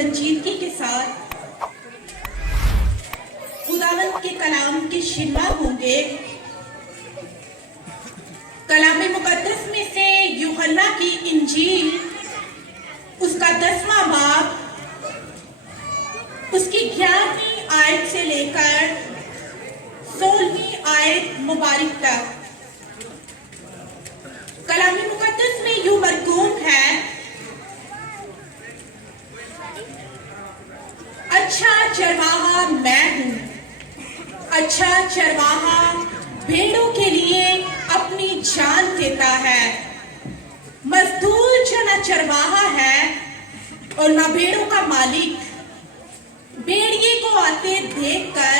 संजीदगी के साथ खुदावंद के कलाम के शिनवा होंगे। कलाम मुकद्दस में से यूहन्ना की इंजील उसका 10वां बाब उसकी 11वीं आयत से लेकर 16वीं आयत मुबारक तक। कलाम मुकद्दस में यूं मरकूम है, अच्छा चरवाहा मैं हूं, अच्छा चरवाहा भेड़ों के लिए अपनी जान देता है। मजदूर जो न चरवाहा है और न भेड़ों का मालिक, भेड़िए को आते देखकर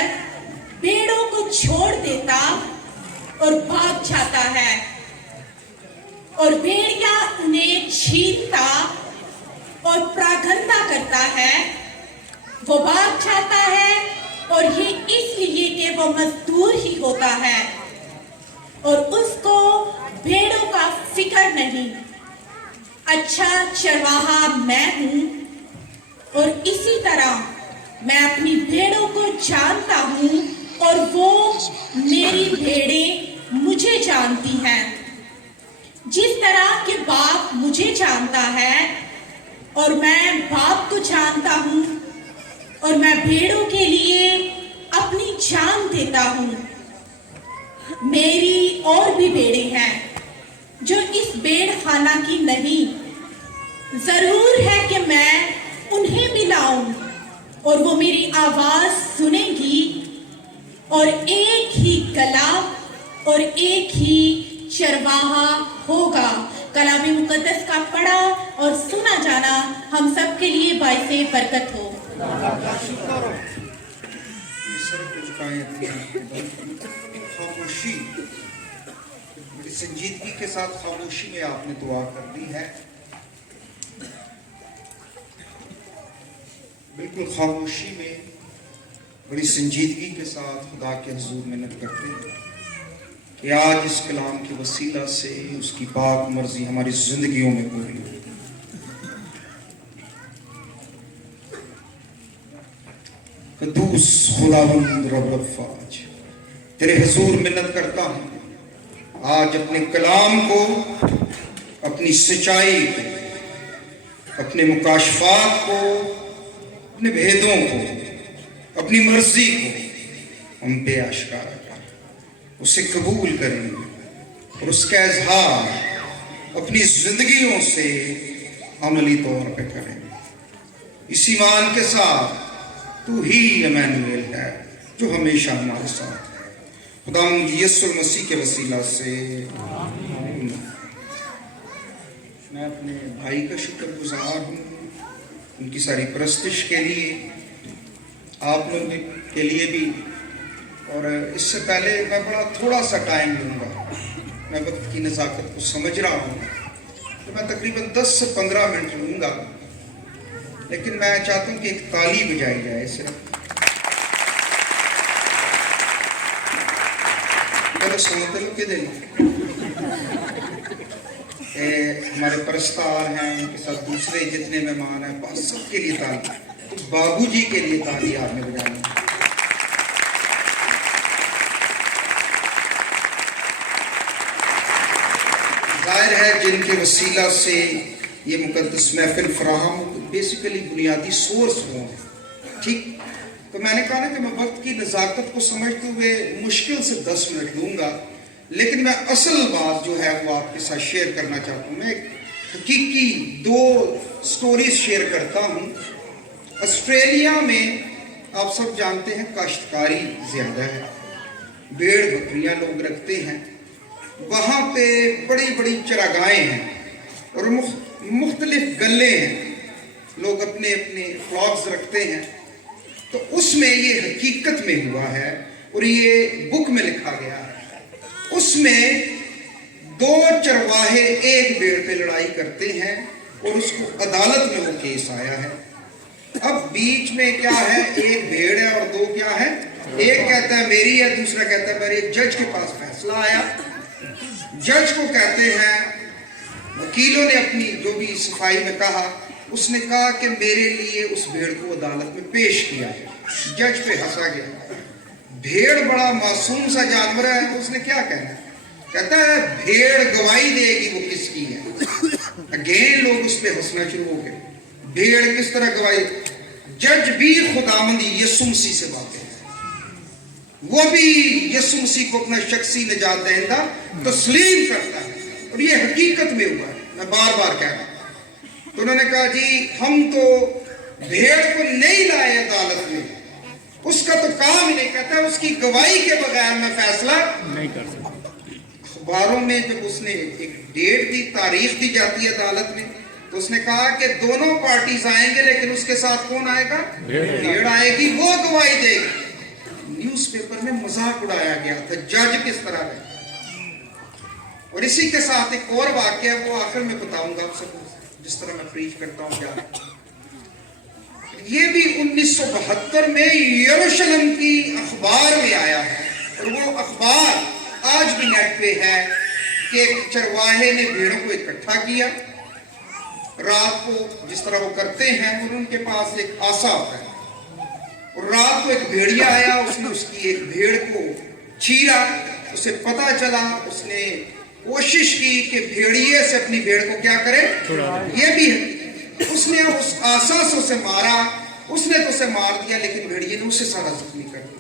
भेड़ों को छोड़ देता और भाग जाता है, और भेड़िया उन्हें छीनता और प्रागंदा करता है। वो भाग जाता है और ये इसलिए कि वो मजदूर ही होता है और उसको भेड़ों का फिक्र नहीं। अच्छा चरवाहा मैं हूं और इसी तरह मैं अपनी भेड़ों को जानता हूं और वो मेरी भेड़ें मुझे जानती हैं। जिस तरह के बाप मुझे जानता है और मैं बाप को जानता हूं और मैं भेड़ों के लिए अपनी जान देता हूं। मेरी और भी भेड़ें हैं जो इस भेड़ खाना की नहीं। जरूर है कि मैं उन्हें भी लाऊं और वो मेरी आवाज सुनेगी और एक ही गला और एक ही चरवाहा होगा। कलाम मुकद्दस का पढ़ा और सुना जाना हम सब के लिए बाइसे बरकत हो। खामोशी, बड़ी संजीदगी के साथ खामोशी में आपने दुआ कर दी है। बिल्कुल खामोशी में बड़ी संजीदगी के साथ खुदा के हुजूर मिन्नत करते हैं कि आज इस कलाम के वसीला से उसकी पाक मर्जी हमारी जिंदगियों में पूरी हो। कदूस खुदावंद रब अफ़ाज, तेरे हुजूर मिन्नत करता हूं आज अपने कलाम को, अपनी सच्चाई को, अपने मुकाशफात को, अपने भेदों को, अपनी मर्जी को हम पे आश्कारा कर, उसे कबूल करें और उसका इजहार अपनी जिंदगियों से अमली तौर पे करें। इस ईमान के साथ तू ही इमानुएल है जो हमेशा हमारे साथ है। खुदा यीशु मसीह के वसीला से मैं अपने भाई का शुक्रगुजार हूँ उनकी सारी परस्तिश के लिए, आप लोगों के लिए भी। और इससे पहले मैं बड़ा थोड़ा सा टाइम लूँगा, मैं वक्त की नज़ाकत को समझ रहा हूँ, तो मैं तकरीबन 10 से 15 मिनट लूँगा, लेकिन मैं चाहता हूँ कि एक ताली बजाई जाए सिर्फ। सुनते लोग के दिन हमारे परस्तार हैं, उनके साथ दूसरे जितने मेहमान हैं, बस सबके लिए ताली। तो बाबूजी के लिए ताली आपने बजानी है। जाहिर है जिनके वसीला से ये मुकद्दस महफिल फराहम बेसिकली बुनियादी सोर्स हुआ है, ठीक। तो मैंने कहा ना कि मैं वक्त की नज़ाकत को समझते हुए मुश्किल से 10 मिनट लूँगा, लेकिन मैं असल बात जो है वो आपके साथ शेयर करना चाहता हूँ। मैं एक हकीकी 2 स्टोरीज शेयर करता हूँ। ऑस्ट्रेलिया में आप सब जानते हैं काश्तकारी ज़्यादा है, भेड़ बकरियाँ लोग रखते हैं, वहाँ पे बड़ी बड़ी चरागाहें हैं और मुख्तलिफ गल्ले हैं, लोग अपने अपने फ्लॉक्स रखते हैं। तो उसमें ये हकीकत में हुआ है और ये बुक में लिखा गया है। उसमें 2 चरवाहे एक भेड़ पे लड़ाई करते हैं और उसको अदालत में वो केस आया है। अब बीच में क्या है, एक भेड़ है और 2 क्या है, एक कहता है मेरी है, दूसरा कहता है मेरी। जज के पास फैसला आया, जज को कहते हैं, वकीलों ने अपनी जो भी सफाई में कहा, उसने कहा कि मेरे लिए उस भेड़ को अदालत में पेश किया। जज पे हंसा गया। भेड़ बड़ा मासूम सा जानवर है, तो उसने क्या कहना? कहता है भेड़ गवाही देगी वो किसकी है। अगेन लोग उस पर हंसना शुरू हो गए। भेड़ किस तरह गवाही? जज भी खुदावंद यीशु मसीह से बातें, वो भी यीशु मसीह को अपना शख्सी निजात दहिंदा तस्लीम करता है, और ये हकीकत में हुआ है, मैं बार बार कह रहा हूं। तो उन्होंने कहा जी हम तो भेड़ को नहीं लाए अदालत में, उसका तो काम ही नहीं। कहता उसकी गवाही के बगैर मैं फैसला नहीं कर सकता। अखबारों में जब उसने एक डेट दी, तारीख दी जाती है अदालत में, तो उसने कहा कि दोनों पार्टीज आएंगे, लेकिन उसके साथ कौन आएगा? भेड़ आएगी, वो गवाही देगी। न्यूज़पेपर में मजाक उड़ाया गया था जज किस तरह है। और इसी के साथ एक और वाकया, वो आखिर में बताऊंगा आप सबको, जिस तरह मैं प्रीच करता हूं क्या। ये भी 1972 में यरूशलेम की अखबार में आया है, और वो अखबार आज भी नेट पे है कि एक चरवाहे ने भेड़ों को इकट्ठा किया रात को, जिस तरह वो करते हैं, और उनके पास एक आसा होता है, और रात को एक भेड़िया आया, उसने उसकी एक भेड़ को चीरा। उसे पता चला, उसने कोशिश की कि भेड़िए से अपनी भेड़ को क्या करे, ये भी है। उसने उस आसा से उसे मारा, उसने तो उसे मार दिया, लेकिन भेड़िए ने उसे सारा जख्मी कर दिया।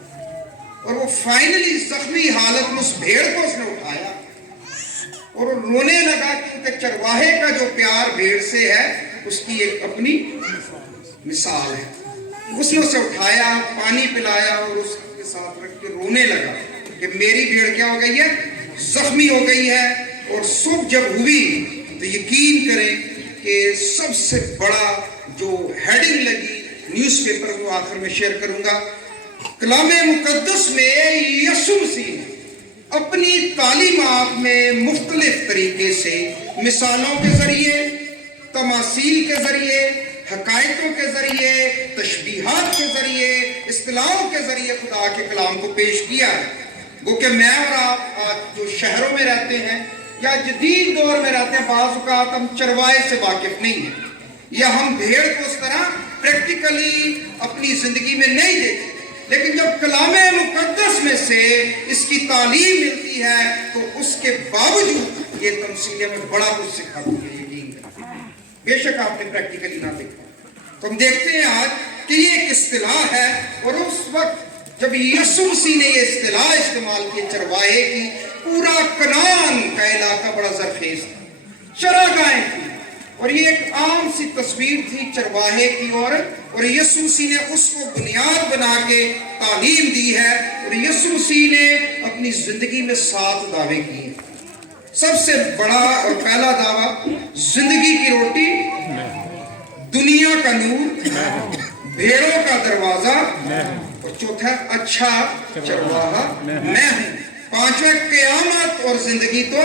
और वो फाइनली जख्मी हालत में उस भेड़ को उसने उठाया और वो रोने लगा, क्योंकि चरवाहे का जो प्यार भेड़ से है उसकी एक अपनी मिसाल है। उसने उसे उठाया, पानी पिलाया, और उसके साथ रख के रोने लगा कि मेरी भेड़ क्या हो गई है, जख्मी हो गई है। और सुबह जब हुई तो यकीन करें कि सबसे बड़ा जो हेडिंग लगी न्यूज़पेपर, को आखिर में शेयर करूंगा। कलामे मुकद्दस में यीशु मसीह अपनी तालीमात में मुख्तलिफ तरीके से मिसालों के जरिए, तमासील के जरिए, हकायतों के जरिए, तशबीहात के जरिए, इस्तिलाहों के जरिए खुदा के कलाम को पेश किया है। वो कि मैं और आप आज जो शहरों में रहते हैं या जदीद दौर में रहते हैं, बाज़ औक़ात हम चरवाहे से वाकिफ नहीं हैं, या हम भेड़ को उस तरह प्रैक्टिकली अपनी जिंदगी में नहीं देखते। लेकिन जब कलामे मुकद्दस में से इसकी तालीम मिलती है तो उसके बावजूद ये तमसीलें में बड़ा कुछ सिखाती है, यकीन करें। बेशक आपने प्रैक्टिकली ना देखा, तो हम देखते हैं आज कि ये एक इस्तिलाह है। और उस वक्त जब यीशु मसीह ने ये इस्तिलाह इस्तेमाल की चरवाहे की, पूरा कनान का इलाका बड़ा जरखेज था, चरागाहें थी, और ये एक आम सी तस्वीर थी चरवाहे की। और यीशु मसीह ने उसको बुनियाद बना के तालीम दी है। और यीशु मसीह ने अपनी जिंदगी में 7 दावे किए। सबसे बड़ा और पहला दावा, जिंदगी की रोटी, दुनिया का नूर, भेड़ों का दरवाजा, और चौथा अच्छा चरवाहा मैं हूं। पांचवा क़यामत और जिंदगी तो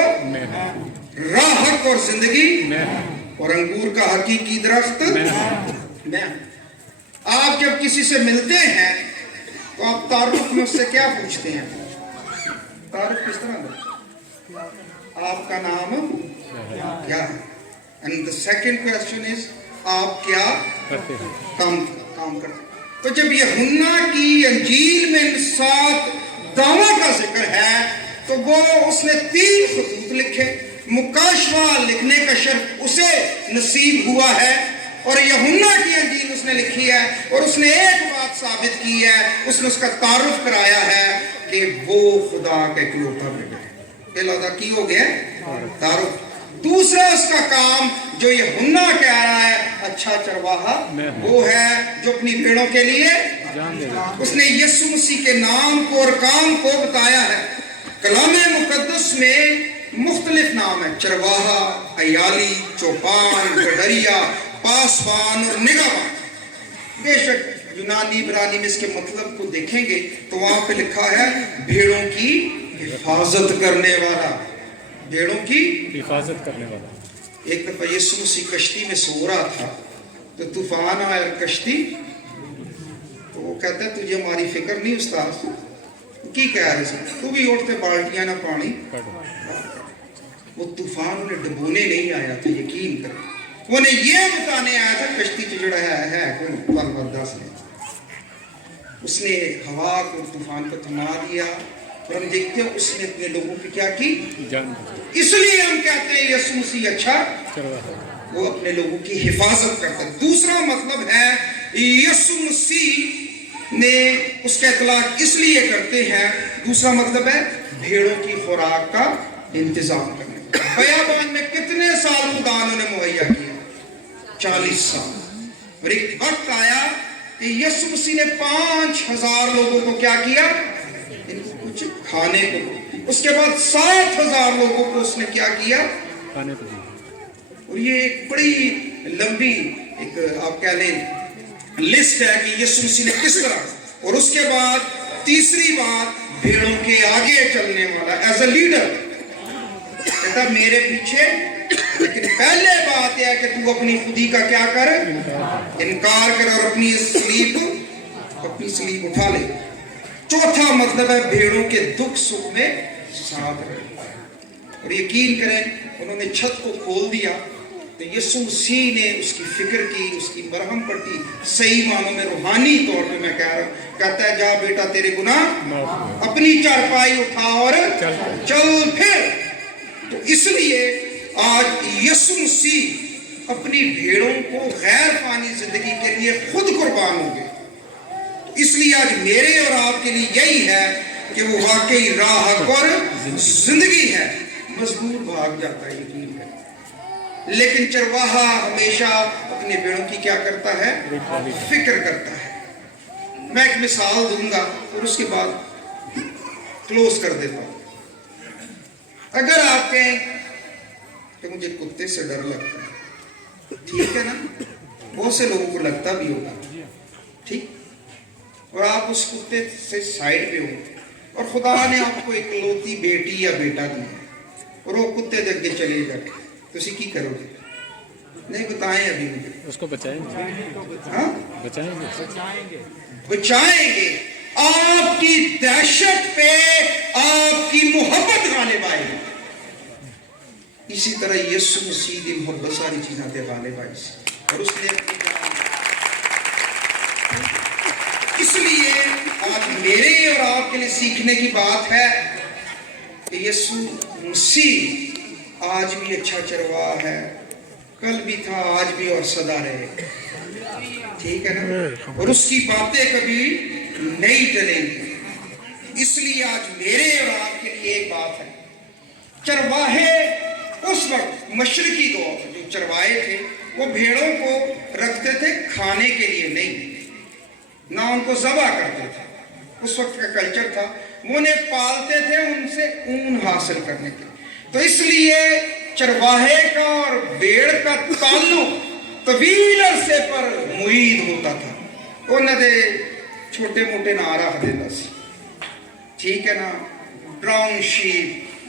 राह, हक और जिंदगी, और अंगूर का हकीकी दरख्त मैं हूं। आप जब किसी से मिलते हैं तो आप तारुफ में उससे क्या पूछते हैं? तारुफ किस तरह दो? आपका नाम क्या है? And the second question is आप क्या काम करते हैं? तो जब यूहन्ना की अंजील में 7 दावों का जिक्र है, तो वो उसने 3 खतूत लिखे। मुकाशवा लिखने का शर्फ उसे नसीब हुआ है, और यूहन्ना की अंजील उसने लिखी है, और उसने एक बात साबित की है, उसने उसका तारुफ कराया है कि वो खुदा का इकलौता बेटा है। पहला की हो गया तारुफ। दूसरा उसका काम जो यूहन्ना कह रहा है, अच्छा चरवाहा वो है जो अपनी भेड़ों के लिए उसने यीशु मसीह के नाम को और काम को बताया है। कलामे मुकद्दस में मुख्तलिफ नाम है, चरवाहा, अयाली, चौपान, गडरिया, पासवान और निगाहबान। बेशक यूनानी इब्रानी में इसके मतलब को देखेंगे तो वहां पे लिखा है भेड़ों की हिफाजत करने वाला, भेड़ों की हिफाजत करने वाला। एक दफा यीशु मसीह कश्ती में सो रहा था, तो तूफान आया कश्ती, तो वो कहता है तुझे हमारी फिक्र नहीं उस्ताद, की कह रहे थे, तू भी उठते बाल्टियां ना पानी। वो तूफान उन्हें डुबोने नहीं आया था, यकीन कर। वो ने ये बताने आया था कश्ती च जड़ा है कौन गल दस ने उसने हवा को तूफान को थमा दिया और हम देखते हैं उसने अपने लोगों की क्या की इसलिए हम कहते हैं यीशु मसीह अच्छा वो अपने लोगों की हिफाजत करता है। दूसरा मतलब है यीशु मसीह ने उसका इतलाक इसलिए करते हैं, दूसरा मतलब है भेड़ों की खुराक का इंतजाम करने। बयाबान में कितने साल खुदा ने मुहैया किया? 40 साल। और एक वक्त आया कि यीशु मसीह ने 5000 लोगों को क्या किया? इनको कुछ खाने को। उसके बाद 7000 लोगों को उसने क्या किया? खाने को। और ये एक बड़ी लंबी एक आप कह लें लिस्ट है कि यीशु मसीह ने किस तरह। और उसके बाद तीसरी बात भेड़ों के आगे चलने वाला एज अ लीडर कहता मेरे पीछे। लेकिन पहले बात यह है कि तू अपनी खुदी का क्या कर? इनकार कर और अपनी स्लीप उठा ले। चौथा मतलब है भेड़ों के दुख सुख में साथ रहे। और यकीन करें उन्होंने छत को खोल दिया तो यीशु मसीह ने उसकी फिक्र की, उसकी मरहम पट्टी। सही मानों में रूहानी तौर पे मैं कह रहा हूं, कहता है जा बेटा तेरे गुनाह अपनी चारपाई उठा और चल फिर। तो इसलिए आज यीशु मसीह अपनी भेड़ों को गैर फानी जिंदगी के लिए खुद कुर्बान हो गए। तो इसलिए आज मेरे और आपके लिए यही है कि वो वाकई राह और जिंदगी है। मजदूर भाग जाता है यकीन है, लेकिन चरवाहा हमेशा अपने भेड़ों की क्या करता है? फिक्र करता है। मैं एक मिसाल दूंगा और उसके बाद क्लोज कर देता हूं। अगर आप कहें कि मुझे कुत्ते से डर लगता है, ठीक है ना, बहुत से लोगों को लगता भी होगा, ठीक। और आप उस कुत्ते से साइड पे हो और खुदा ने आपको एक लौती बेटी या बेटा दिया और वो कुत्ते के आगे चले जाए तो उसे की करोगे? नहीं बताएं अभी मुझे। उसको बचाएंगे। हाँ बचाएंगे। आपकी दहशत पे आपकी मोहब्बत गालिब आएगी। इसी तरह यीशु मसीह की मोहब्बत सारी चीज़ों पे गालिब आई और उसने अपनी जान। इसलिए आज मेरे और आपके लिए सीखने की बात है कि यीशु मसीह आज भी अच्छा चरवाहा है, कल भी था, आज भी और सदा रहे। ठीक है ना? और उसकी बातें कभी नहीं टलेंगी। इसलिए आज मेरे और आपके लिए एक बात है, चरवाहे उस वक्त मशरकी दौर जो चरवाहे थे वो भेड़ों को रखते थे खाने के लिए नहीं, ना उनको ज़बह करते थे। उस वक्त का कल्चर था, वो उन्हें पालते थे उनसे ऊन हासिल करने के। तो इसलिए चरवाहे का और भेड़ का ताल्लुक तवील अरसे पर मुईद होता था। उन्हें छोटे मोटे ना रख देता सी, ठीक है ना, ब्राउन शीप,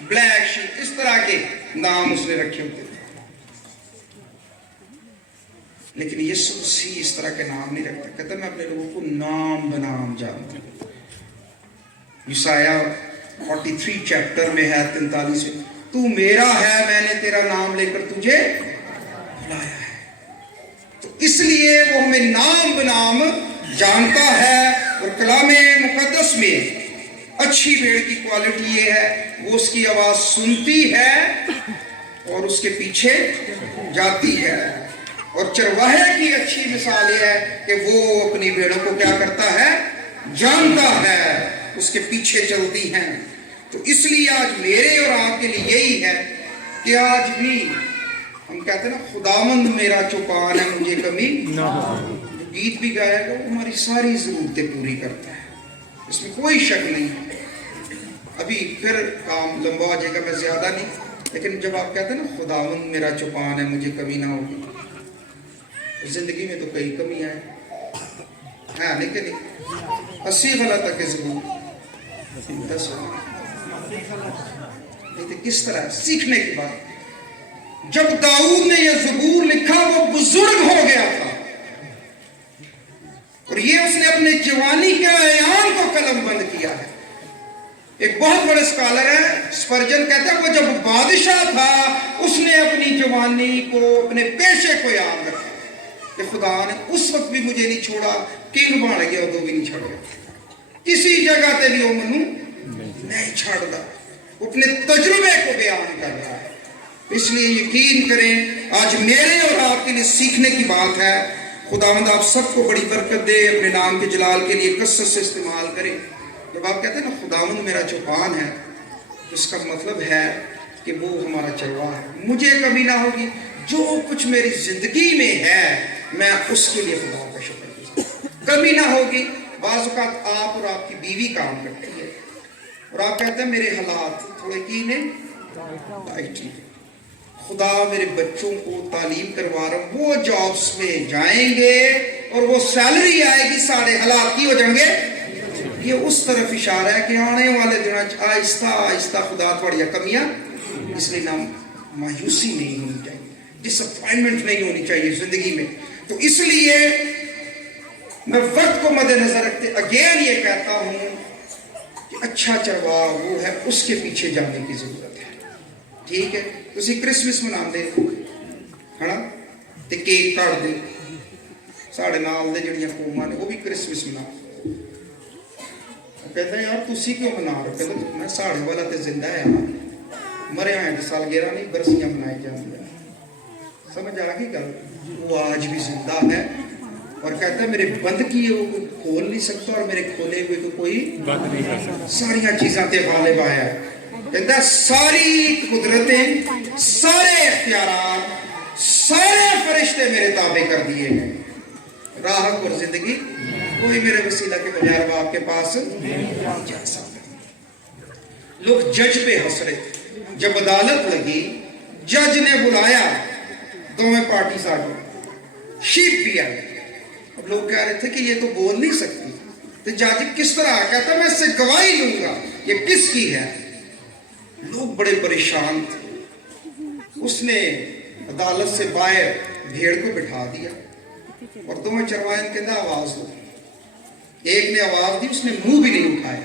ब्लैक शीप, इस तरह के नाम उसने रखे होते थे। लेकिन यीशु मसीह इस तरह के नाम नहीं रखता, कहता मैं अपने लोगों को नाम बनाम जानता हूं। यशायाह 43 चैप्टर में है 43 में, तू मेरा है, मैंने तेरा नाम लेकर तुझे बुलाया है। तो इसलिए वो हमें नाम बनाम जानता है। और कलामे मुकद्दस में अच्छी भेड़ की क्वालिटी ये है, वो उसकी आवाज सुनती है और उसके पीछे जाती है। और चरवाहे की अच्छी मिसाल ये है कि वो अपनी भेड़ों को क्या करता है? जानता है, उसके पीछे चलती हैं। तो इसलिए आज मेरे और आपके लिए यही है कि आज भी हम कहते हैं ना, खुदावंद मेरा चौपान है, मुझे कमी ना हो। गीत भी गाएगा, वो हमारी सारी जरूरतें पूरी करता है, इसमें कोई शक नहीं है। अभी फिर काम लंबा हो जाएगा, मैं ज्यादा नहीं, लेकिन जब आप कहते हैं ना खुदावंद मेरा चौपान है, मुझे कमी ना होगी, तो जिंदगी में तो कई कमियां हैं, नहीं कि नहीं? 80 वाला तक है जरूर, 10 नहीं तो किस तरह सीखने की बात। जब दाऊद ने यह ज़बूर लिखा वो बुजुर्ग हो गया था और ये उसने अपने जवानी के अयान को कलम बंद किया है। एक बहुत बड़े स्कॉलर है स्पर्जन, कहता है वो जब बादशाह था उसने अपनी जवानी को, अपने पेशे को याद रखा कि खुदा ने उस वक्त भी मुझे नहीं छोड़ा, किंग बन गया उदो भी नहीं छोड़ा, किसी जगह ते भी वो मनु नहीं छोड़ता, अपने तजुर्बे को बयान कर रहा है। इसलिए यकीन करें आज मेरे और आपके लिए सीखने की बात है। खुदावंद आप सबको बड़ी बरकत दे, अपने नाम के जलाल के लिए कसरत से इस्तेमाल करें। जब आप कहते हैं ना खुदावंद मेरा चौपान है, तो इसका मतलब है कि वो हमारा चरवाहा है, मुझे कमी ना होगी, जो कुछ मेरी जिंदगी में है मैं उसके लिए खुदा का शुक्र, कमी ना होगी। बाज़ औक़ात आप और आपकी बीवी काम करती है और आप कहते हैं मेरे हालात थोड़े की ने टाइट है, खुदा मेरे बच्चों को तालीम करवा रहा हूँ, वो जॉब्स में जाएंगे और वो सैलरी आएगी, सारे हालात की हो जाएंगे। ये उस तरफ इशारा है कि आने वाले दिनों आहिस्ता आहिस्ता खुदा थोड़ी कमियां, इसलिए ना मायूसी नहीं होनी चाहिए, डिसअपॉइंटमेंट नहीं होनी चाहिए जिंदगी में। तो इसलिए मैं वक्त को मद्देनजर रखते अगेन ये कहता हूं कि अच्छा चरवाहा वो है, उसके पीछे जाने की जरूरत है। ठीक है, तुसी क्रिसमस मनाते है ना, ते केक काटते, साढ़े नाल दे जिहड़ियां कौमां ने वो भी क्रिसमस मनाते। कहते यार तुसी क्यों मना रहे हो? कहते मैं साढ़े वाला तो जिंदा है, मरे हुए सालगिरह नहीं बरसियां मनाई जाती, समझ आ गई गल? वो आज भी जिंदा है और कहता है मेरे बंद किए वो कोई खोल नहीं सकता और मेरे खोले हुए को कोई बंद नहीं कर सकता। सारिया चीज़ां ते गालिब आया है, कहता सारी कुदरतें, सारे इख्तियारात, सारे फरिश्ते मेरे ताबे कर दिए गए, राहत और जिंदगी कोई मेरे वसीला के बगैर आपके पास नहीं जा सकता। लोग जज पे हंस रहे, जब अदालत लगी जज ने बुलाया दोवें पार्टी साथ, शीप भी आई, अब लोग कह रहे थे कि ये तो बोल नहीं सकती, तो जज किस तरह कहता मैं इससे गवाही लूंगा ये किसकी है। लोग बड़े परेशान थे, उसने अदालत से बाहर भेड़ को बिठा दिया और दोवें चरवाहे कहता आवाज दो, एक ने आवाज दी, उसने मुंह भी नहीं उठाया,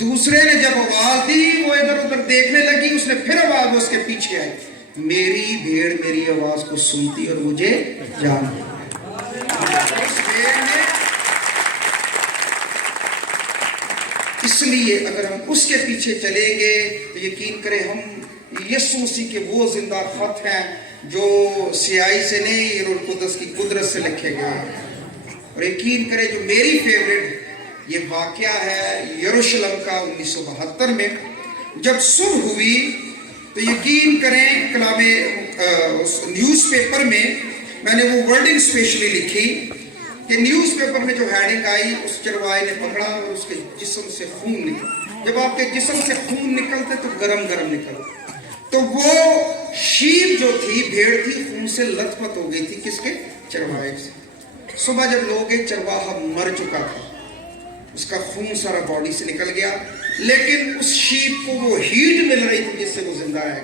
दूसरे ने जब आवाज दी वो इधर उधर देखने लगी, उसने फिर आवाज उसके पीछे आई, मेरी भेड़ मेरी आवाज को सुनती और मुझे जानती। इसलिए अगर हम उसके पीछे चलेंगे तो यकीन करें हम यीशु मसीह के वो जिंदा खत हैं जो स्याही से नहीं रूह कुदस की कुदरत से लिखे गए हैं। और यकीन करें जो मेरी फेवरेट ये वाकया है यरूशलेम का 1972 में जब सुबह हुई, तो यकीन करें कलामे न्यूज़पेपर में मैंने वो वर्डिंग स्पेशली लिखी कि न्यूज़पेपर में जो हेडिंग आई, उस चरवाहे ने पकड़ा और उसके जिस्म से खून निकला। जब आपके जिस्म से खून निकलते तो गरम गरम निकलता, तो वो शीप जो थी, भेड़ थी, खून से लथपथ हो गई थी, किसके? चरवाहे से। सुबह जब लोग एक चरवाहा मर चुका था, उसका खून सारा बॉडी से निकल गया, लेकिन उस शीप को वो हीट मिल रही थी जिससे वो जिंदा है,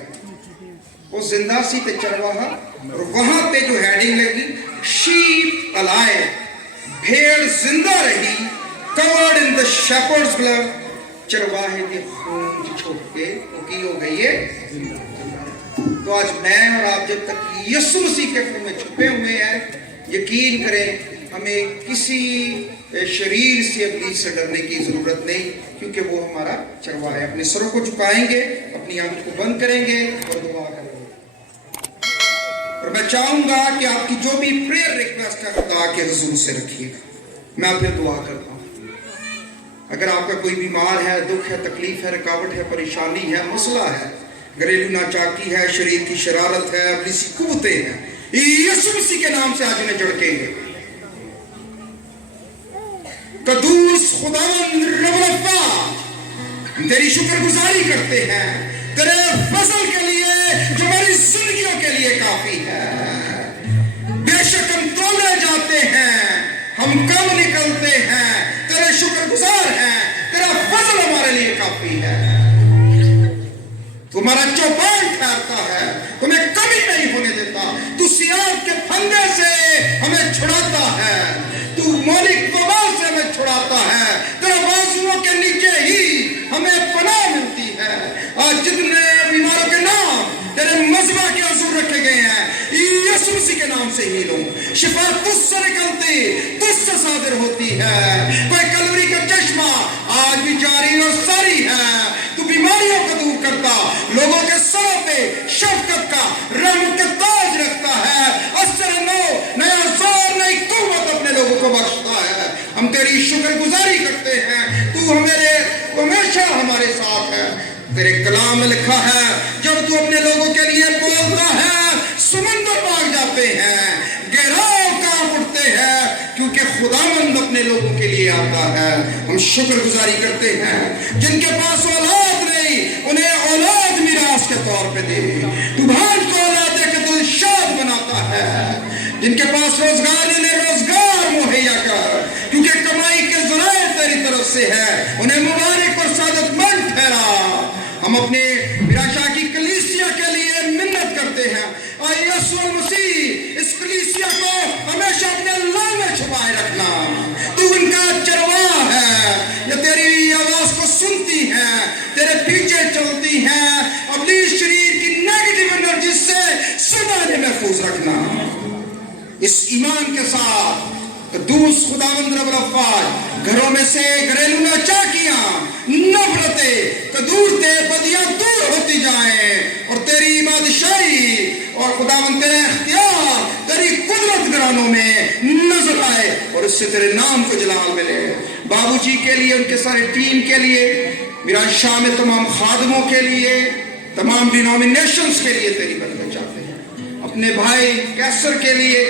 वो जिंदा सी ते चरवाहा। और वहां पे जो हेडिंग लगी, शीप अलाइव, भेड़ जिंदा रही, covered in the shepherds blood, चरवाहे के खून की छोड़ के वो की हो गई है। तो आज मैं और आप जब तक यीशु मसीह के खून में छुपे हुए हैं, यकीन करें हमें किसी शरीर से अपनी से डरने की जरूरत नहीं, क्योंकि वो हमारा चरवाहा है। अपने सरों को झुकाएंगे, अपनी आंखों को बंद करेंगे और दुआ करेंगे। और मैं चाहूंगा कि आपकी जो भी प्रेयर रिक्वेस्ट है खुदा के हुजूर से रखिएगा। मैं आपसे दुआ करता हूँ, अगर आपका कोई बीमार है, दुख है, तकलीफ है, रुकावट है, परेशानी है, मसला है, घरेलू नाचाकी है, शरीर की शरारत है, अपनी सी कुव्वतें हैं, यीशु मसीह के नाम से आज इन्हें झड़केंगे। कदूस खुदावंद रब्बा, तेरी शुक्रगुजारी करते हैं तेरे फजल के लिए जो हमारी जिंदगियों के लिए काफी है। बेशक हम तोले जाते हैं, हम कम निकलते हैं, तेरे शुक्रगुजार हैं, तेरा फजल हमारे लिए काफी है। तुम्हारा चौपान ठहरता है, तुम्हें कमी नहीं होने देता, तू सियाह के फंदे से हमें छुड़ाता है, तू मौलिक वबा से हमें छुड़ाता है, तेरा बाजुओं के नीचे ही से हील हूं। शिफा तुझसे निकलती, तुझसे सादिर होती है। कोई कलवरी का चश्मा आज भी जारी और सारी है। तू बीमारियों को दूर करता, लोगों के सरों पे शफकत का, रहमत का ताज रखता है। असर नो, नया जोर, नई कुव्वत अपने लोगों को बख्शता है। हम तेरी शुक्रगुजारी करते हैं, तू हमेशा हमारे साथ है। तेरे कलाम में लिखा है, जब तू अपने लोगों के लिए बोलता है, समंदर भाग जाते हैं, गहराव कांप उठते हैं, क्योंकि खुदावंद अपने लोगों के लिए आता है। हम शुक्रगुजारी करते हैं। जिनके पास औलाद नहीं, उन्हें औलाद मिरास के तौर पे दे। तू भांज को औलाद दे के दिल शाद बनाता है। जिनके पास रोजगार नहीं, उन्हें रोजगार मुहैया कर, क्योंकि कमाई के ज़राए तेरी तरफ से है। उन्हें मुबारक और सादतमंद ठहरा। हम अपने विराशा की कलीसिया के लिए मिन्नत करते हैं, और यीशु मसीह इस कलीसिया को हमेशा अपने अल्लाह में छुपाए रखना। तू इनका चरवाहा है, ये तेरी आवाज को सुनती है, तेरे पीछे चलती है। अपनी शरीर की नेगेटिव एनर्जी से सदा इन्हें महफूज रखना। इस ईमान के साथ कदूस खुदावंद रब्बुल अफ़्फ़ाज घरों में से घरेलू नाचाकियां, नफरतें, कदूरतें, बदियां दूर होती जाएं, और तेरी बादशाही और खुदावंद तेरे इख्तियार, तेरी कुदरत घरानों में नजर आए, और इससे तेरे नाम को जलाल मिले। बाबूजी के लिए, उनके सारे टीम के लिए, मेरा शाम में तमाम खादमों के लिए, तमाम डिनोमिनेशंस के लिए तेरी बरकत चाहते हैं। अपने भाई कैसर के लिए,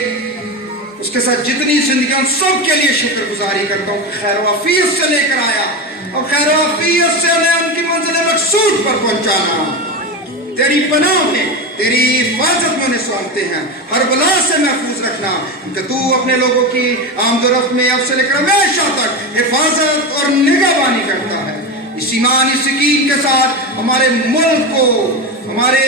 उसके साथ जितनी जिंदगी, सब के लिए शुक्रगुजारी करता हूँ। खैर वाफियत से लेकर आया, और खैर वाफियत से उन्हें उनकी मंजिल मकसूद पर पहुंचाना। तेरी पनाह में, तेरी हिफाजत में उन्हें सौंपते हैं। हर बला से महफूज रखना, कि तू अपने लोगों की आमदोरफ्त में अब से लेकर हमेशा तक हिफाजत और निगहबानी करता है। इस ईमान, इस यकीन के साथ हमारे मुल्क को, हमारे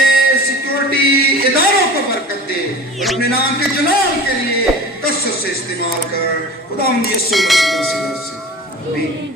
सिक्योरिटी इदारों को बरकत दे, और अपने नाम के जलाल के लिए कसरत से इस्तेमाल कर। खुदा हम यीशु मसीह से आमीन।